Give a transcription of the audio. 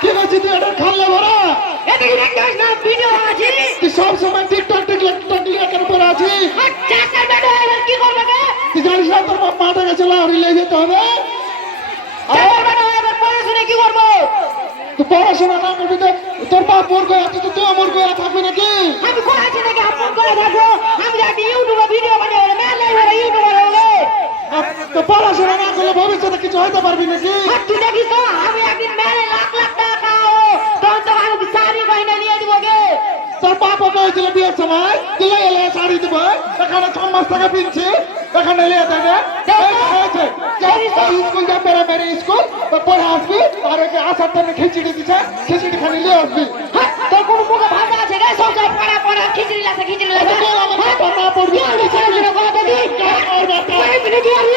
কি বলছি তুই এটা খাল্লা ভরা তুই সব সময় টিকটক কেন পরে আছিস তুই জানিস না তোর বাপ মাঠে গেছে লাউরি লেগে যেতে হবে কি করবো তুই পড়াশোনা না করবি তো তোর বাপ মোর গয়া তুই আমার গয়া থাকবি নাকি আমি কোথায় নাকি আপন করে থাকবো আমি একটা ইউটিউবে ভিডিও বানিয়ে মেলা ইউটিউবার হলে তো পড়াশোনা না করলে ভবিষ্যতে কিছু হইতে পারবি নাকি তুই দেখিস তো আমি একদিন মেলে লাখ লাখ টাকা তখন তো আমি শাড়ি গয়না নিয়ে দিব গে তোর বাপ হয়েছিল বিয়ের সময় দিলে এলে শাড়ি দিব এখানে 6 মাস টাকা পিনছি এখানে এলে দেবে হয়েছে স্কুল যা প্রাইমারি স্কুল পড়ে আসবি আর ওকে আসার জন্য খিচুড়ি দিছে খিচুড়ি খালি নিয়ে আসবি তোর কোনো মুখে ভাষা আছে রে সব পড়া পড়া খিচড়ি লাগছে না পড়বি আমি